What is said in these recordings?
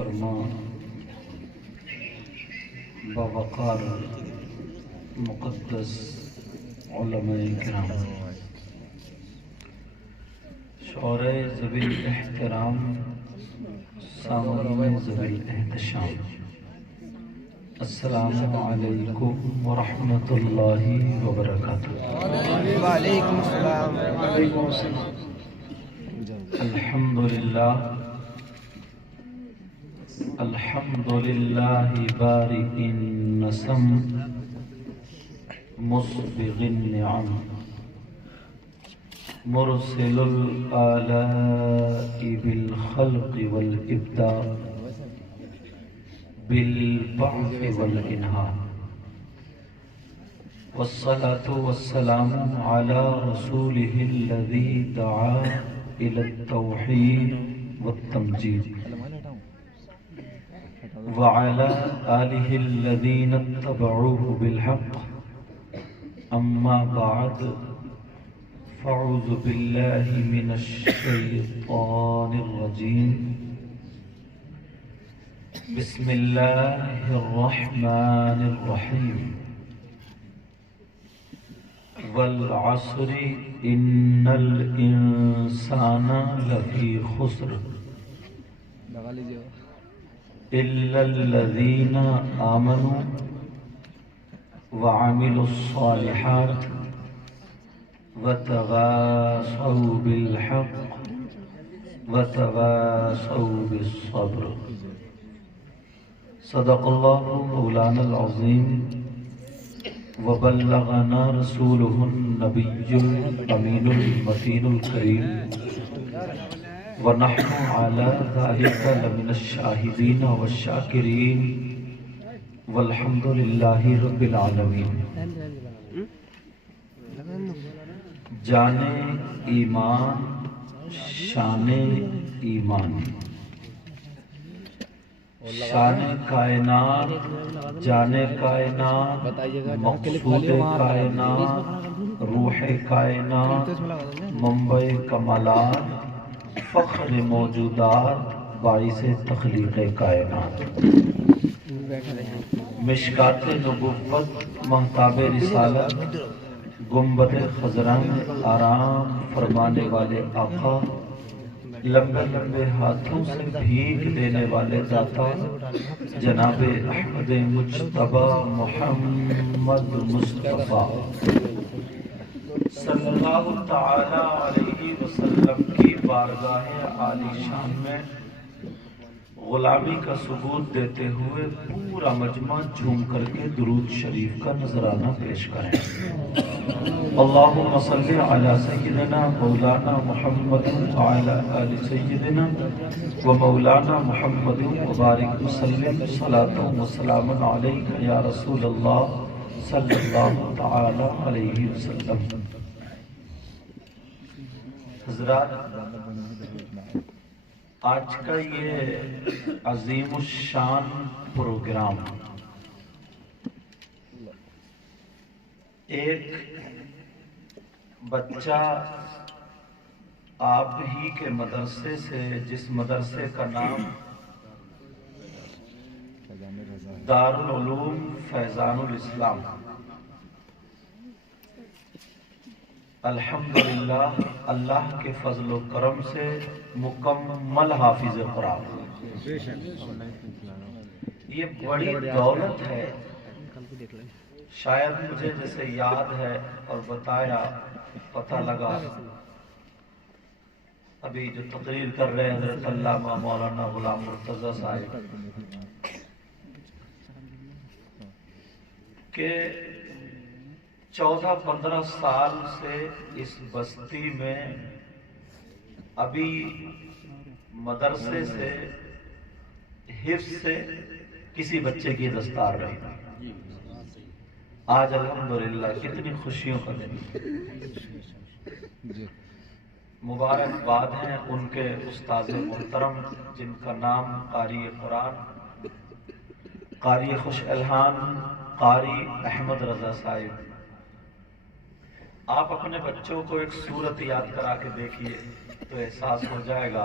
فرما باوقار مقدس علماء کرام، شعراء ذوی الاحترام، سامعین ذوی الاحتشام، السلام علیکم ورحمۃ اللہ وبرکاتہ۔ وعلیکم السلام۔ الحمدللہ الحمدللہ بارئ النسم مسبغ النعم مرسل الآلاء بالخلق والإبداع بالبعث والإنهاء، والصلاة والسلام على رسوله الذي دعا إلى التوحيد والتمجيد، وعلى آله الذين اتبعوه بالحق، أما بعد فأعوذ بالله من الشيطان الرجيم، بسم الله الرحمن الرحيم، والعصر إن الإنسان لفي خسر إلا الذين آمنوا وعملوا الصالحات وتواصوا بالحق وتواصوا بالصبر، صدق الله مولانا العظيم، وبلغنا رسوله النبي الأمين المتين الكريم، ونحن على ذلك لمن الشاهدين والشاكرين، والحمد لله رب العالمين۔ جان ایمان، شان ایمان، شان کائنات، جان کائنات، مقصود کائنات، روح کائنات، منبع کمالات، فخر موجودات، باعث تخلیق کائنات، مشکات نبوت، مہتاب رسالت، گنبد خضران، آرام فرمانے والے آقا، لمبے لمبے ہاتھوں سے بھیک دینے والے داتا، جناب احمد مجتبی محمد مصطفیٰ صلی اللہ تعالی علیہ وسلم کی بارگاہ عالی شان میں غلامی کا ثبوت دیتے ہوئے پورا مجمع جھوم کر کے درود شریف کا نذرانہ پیش کریں۔ اللہم صلی علی سیدنا مولانا محمد وعلی آل سیدنا و مولانا محمد وبارک وسلم صلاۃ و سلام علیک یا رسول اللہ صلی اللہ تعالی علیہ وسلم۔ حضرات، آج کا یہ عظیم الشان پروگرام ایک بچہ آپ ہی کے مدرسے سے، جس مدرسے کا نام دارالعلوم فیضان الاسلام، الحمدللہ اللہ کے فضل و کرم سے مکمل حافظ قرآن، یہ بڑی دولت ہے۔ شاید مجھے جیسے یاد ہے اور بتایا، پتہ لگا، ابھی جو تقریر کر رہے ہیں حضرت علامہ مولانا غلام مرتضیٰ صاحب، کہ 14-15 سال سے اس بستی میں ابھی مدرسے سے، حفظ سے کسی بچے کی دستار رہی۔ آج الحمدللہ کتنی خوشیوں کا دن، مبارکباد ہیں ان کے استاد محترم جن کا نام قاری قرآن، قاری خوش الہان، قاری احمد رضا صاحب۔ آپ اپنے بچوں کو ایک سورت یاد کرا کے دیکھیے تو احساس ہو جائے گا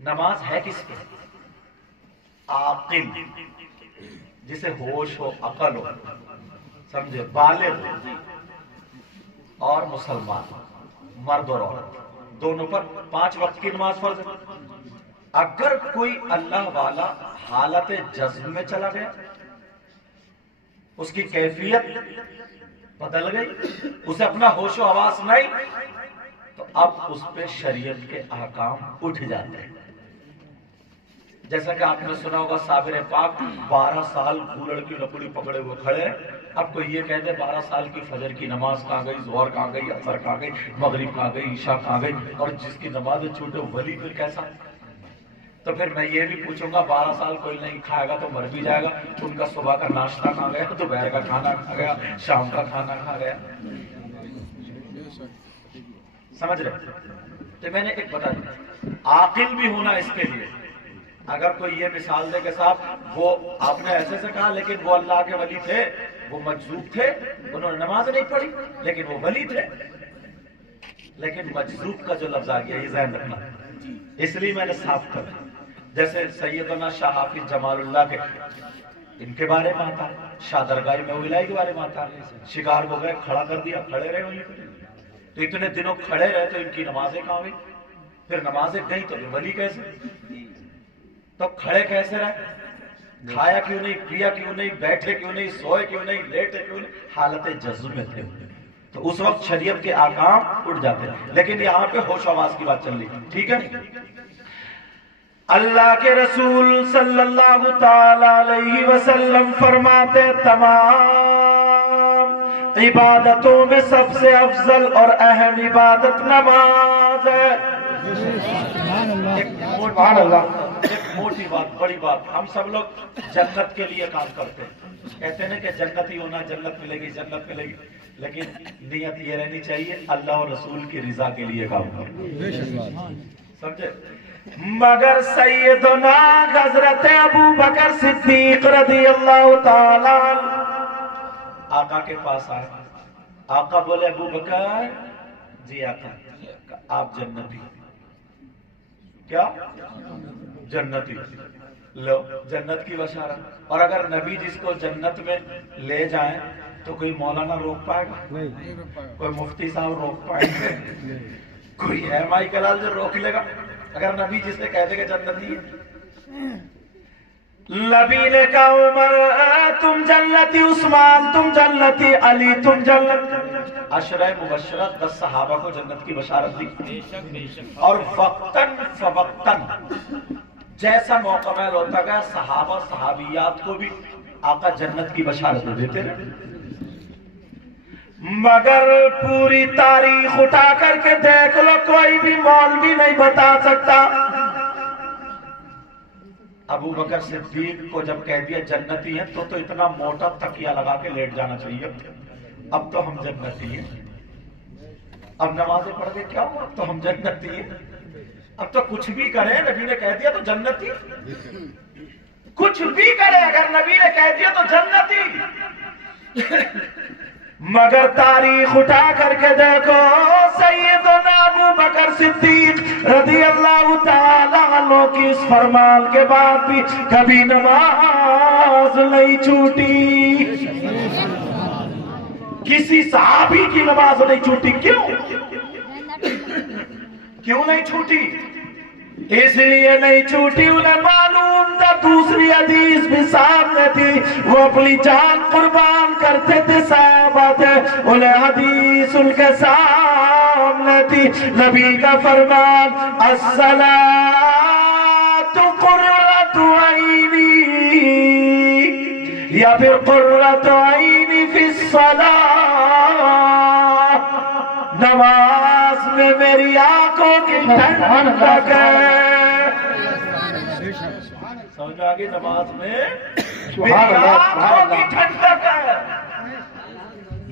نماز ہے کس کی؟ عاقل، جسے ہوش ہو، عقل ہو، سمجھے، بالغ ہو، اور مسلمان، مرد اور عورت دونوں پر 5 وقت کی نماز فرض ہے۔ اگر کوئی اللہ والا حالت جذب میں چلا گیا، اس کی کیفیت بدل گئی، اسے اپنا ہوش و حواس نہیں، تو اب اس پہ شریعت کے احکام اٹھ جاتے ہیں۔ جیسا کہ آپ نے سنا ہوگا صابر پاک 12 سال گولڑ کی لکڑی پکڑے ہوئے کھڑے ہیں۔ اب کوئی یہ کہہ دے 12 سال کی فجر کی نماز کہاں گئی، ظہر کہاں گئی، عصر کہاں گئی، مغرب کہاں گئی، عشاء کہاں گئی، اور جس کی نماز چھوٹے ولی پھر کیسا؟ تو پھر میں یہ بھی پوچھوں گا 12 سال کوئی نہیں کھائے گا تو مر بھی جائے گا، ان کا صبح کا ناشتہ کھا گیا، دوپہر کا کھانا کھا گیا، شام کا کھانا کھا گیا، سمجھ رہے؟ تو میں نے ایک بتا دیا، عاقل بھی ہونا اس کے لیے۔ اگر کوئی یہ مثال دے کہ صاحب وہ آپ نے ایسے سے کہا لیکن وہ اللہ کے ولی تھے، وہ مجذوب تھے، انہوں نے نماز نہیں پڑھی لیکن وہ ولی تھے، لیکن مجذوب کا جو لفظ آ گیا یہ ذہن رکھنا، اس لیے میں نے صاف کر دیا۔ جیسے سیدنا شاہ حافظ جمال اللہ کے، ان کے بارے میں آتا ہے، شاہ درگاہ میں ولائی کے بارے میں آتا ہے، شکار کو گئے کھڑا کر دیا، کھڑے رہے وہیں پہ، تو اتنے دنوں کھڑے رہے تو ان کی نمازیں کہاں ہوئی؟ پھر نمازیں گئی تو ولی کیسے؟ تو کھڑے کیسے رہے؟ کھایا کیوں نہیں، پیا کیوں نہیں، بیٹھے کیوں نہیں، سوئے کیوں نہیں، لیٹے کیوں نہیں؟ حالت جذب میں تھے، تو اس وقت شریعت کے احکام اٹھ جاتے ہیں۔ لیکن یہاں پہ ہوش و حواس کی بات چل رہی، ٹھیک ہے؟ اللہ کے رسول صلی اللہ تعالی علیہ وسلم فرماتے تمام عبادتوں میں سب سے افضل اور اہم عبادت نماز ہے۔ ایک موٹی بات، بڑی بات، ہم سب لوگ جنت کے لیے کام کرتے ہیں، کہتے ہیں کہ جنت ہی ہونا، جنت ملے گی، جنت ملے گی، لیکن نیت یہ رہنی چاہیے اللہ اور رسول کی رضا کے لیے کام کرنا، سمجھے؟ مگر سیدنا حضرت ابو بکر صدیق رضی اللہ تعالی آقا کے پاس آئے، آقا بولے ابو بکر، جی آقا، آپ جنتی، کیا جنتی؟ لو جنت کی بشارت۔ اور اگر نبی جس کو جنت میں لے جائیں تو کوئی مولانا روک پائے گا؟ کوئی مفتی صاحب روک پائے گا؟ کوئی ہے مائی کلال جو روک لے گا اگر نبی جس نے کہہ دے کہ جنتی ہے؟ نبی نے کہا عمر تم جنتی، عثمان تم جنتی، علی تم جنتی۔ عشرہ مبشرہ 10 صحابہ کو جنت کی بشارت دی، اور وقتاً فوقتاً جیسا موقع محل ہوتا گیا صحابہ صحابیات کو بھی آقا جنت کی بشارت دیتے رہے۔ مگر پوری تاریخ اٹھا کر کے دیکھ لو، کوئی بھی مولوی نہیں بتا سکتا۔ ابو بکر صدیق کو جب کہہ دیا جنتی ہیں تو اتنا موٹا تکیہ لگا کے لیٹ جانا چاہیے، اب تو ہم جنتی ہیں، اب نمازیں پڑھ کے کیا ہوا، اب تو ہم جنتی ہیں، اب تو کچھ بھی کریں نبی نے کہہ دیا تو جنتی، کچھ بھی کریں اگر نبی نے کہہ دیا تو جنتی۔ مگر تاریخ اٹھا کر کے دیکھو، سیدنا ابو بکر صدیق رضی اللہ تعالیٰ عنہ کی اس فرمان کے بعد بھی کبھی نماز نہیں چھوٹی، کسی صحابی کی نماز نہیں چھوٹی۔ کیوں نہیں چھوٹی؟ اس لیے نہیں چھوٹی، انہیں معلوم تھا، دوسری حدیث بھی سامنے تھی، وہ اپنی جان قربان کرتے تھے، صحابہ تھے، انہیں حدیث ان کے سامنے تھی، نبی کا فرمان الصلاۃ قرۃ عینی، یا پھر قرۃ عینی فی الصلاۃ، نماز میں میری آنکھوں کی ٹھنڈک ہے۔ سمجھ آگے؟ نماز میں میری آنکھوں کی ٹھنڈک ہے،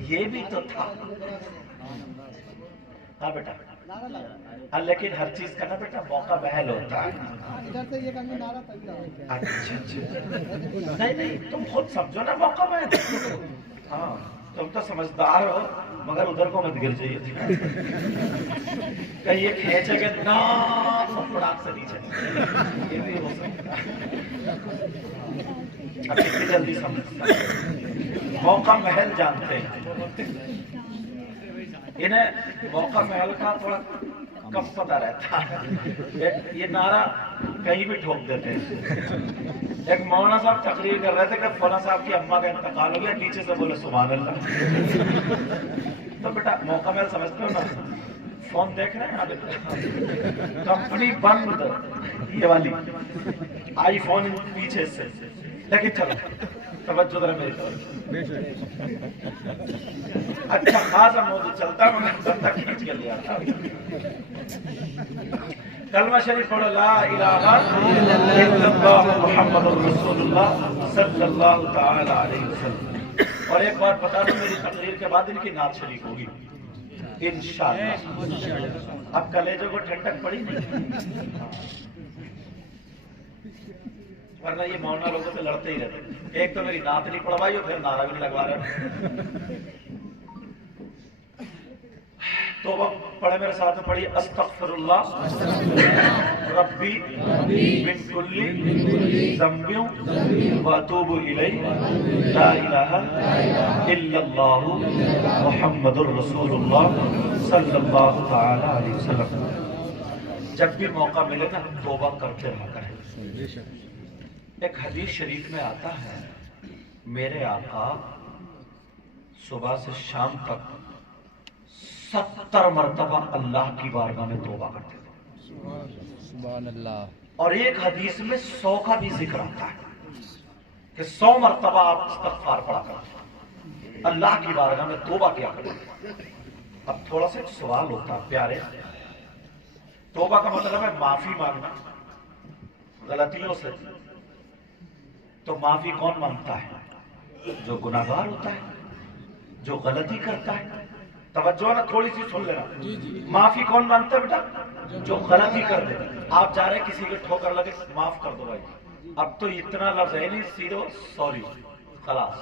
یہ بھی تو تھا۔ ہاں بیٹا، لیکن ہر چیز کا نا بیٹا موقع محل ہوتا ہے۔ اچھا نہیں تم خود سمجھو نا موقع محل، ہاں تم تو سمجھدار ہو مگر ادھر کو مت گر جائیے کہیں یہ کھینچے گا نا پڑاک سے نیچے، یہ بھی ہو سکتا ہے۔ اب کتنی جلدی سمجھتا ہے۔ موقع محل جانتے ہیں، انہیں موقع محل کا تھوڑا کم پتہ رہتا ہے، یہ نعرہ کہیں بھی ٹھوک دیتے ہیں۔ ایک مولانا صاحب تقریر کر رہے تھے کہ فلاں صاحب کی اماں کا انتقال ہو گیا، نیچے سے بولے سبحان اللہ۔ تو بیٹا موقع محل سمجھتے ہو نا، فون دیکھ رہے ہیں آپ، کمپنی بند یہ والی آئی فون پیچھے سے، لیکن چلو توجہ ذرا میری طرف۔ اچھا خاصا موضوع چلتا ہے، بندہ کھینچ کے لیا تھا۔ کلمہ شریف پڑھو، لا الہ الا اللہ محمد رسول اللہ صلی اللہ تعالی علیہ وسلم۔ اور ایک بات بتا دوں، میری تقریر کے بعد ان کی نعت شریف ہوگی انشاءاللہ۔ اب کلیجوں کو ٹھنڈک پڑی نہیں، ورنہ یہ مولانا لوگوں سے لڑتے ہی رہتے، ایک تو میری نعت نہیں پڑھوائی اور پھر نعرہ بھی نہیں لگوا رہے۔ توبہ پڑھے میرے ساتھ میں، پڑھیے، استغفر اللہ ربی من کل ذنب واتوب الیہ، لا الہ الا اللہ محمد الرسول اللہ صلی اللہ تعالی علیہ وسلم۔ جب بھی موقع ملے نا توبہ کرتے رہا کریں۔ ایک حدیث شریف میں آتا ہے، میرے آقا صبح سے شام تک 70 مرتبہ اللہ کی بارگاہ میں توبہ کرتے تھے، سبحان اللہ۔ اور ایک حدیث میں 100 کا بھی ذکر آتا ہے کہ 100 مرتبہ آپ استغفار پڑھا کرتے، اللہ کی بارگاہ میں توبہ کیا کرتے۔ اب تھوڑا سا ایک سوال ہوتا ہے پیارے، توبہ کا مطلب ہے معافی مانگنا غلطیوں سے، تو معافی کون مانگتا ہے؟ جو گناہگار ہوتا ہے، جو غلطی کرتا ہے۔ توجہ نا، تھوڑی سی سن لینا، معافی کون مانگتا ہے بیٹا؟ جو غلطی کر دے۔ آپ جا رہے ہیں کسی کے ٹھوکر لگے، معاف کر دو بھائی، اب تو اتنا لفظ ہے نہیں، سیدھو سوری خلاص۔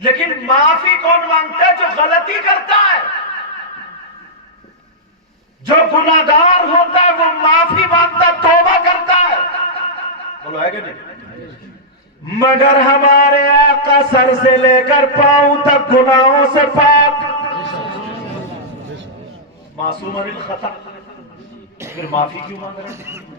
لیکن معافی کون مانگتا ہے؟ جو غلطی کرتا ہے، جو گناہگار ہوتا ہے وہ معافی مانگتا، توبہ کرتا ہے۔ بولو ہے کہ نہیں؟ مگر ہمارے آقا سر سے لے کر پاؤں تک گناہوں سے پاک، معصوم عن الخطا، پھر معافی کیوں مانگ رہے ہیں؟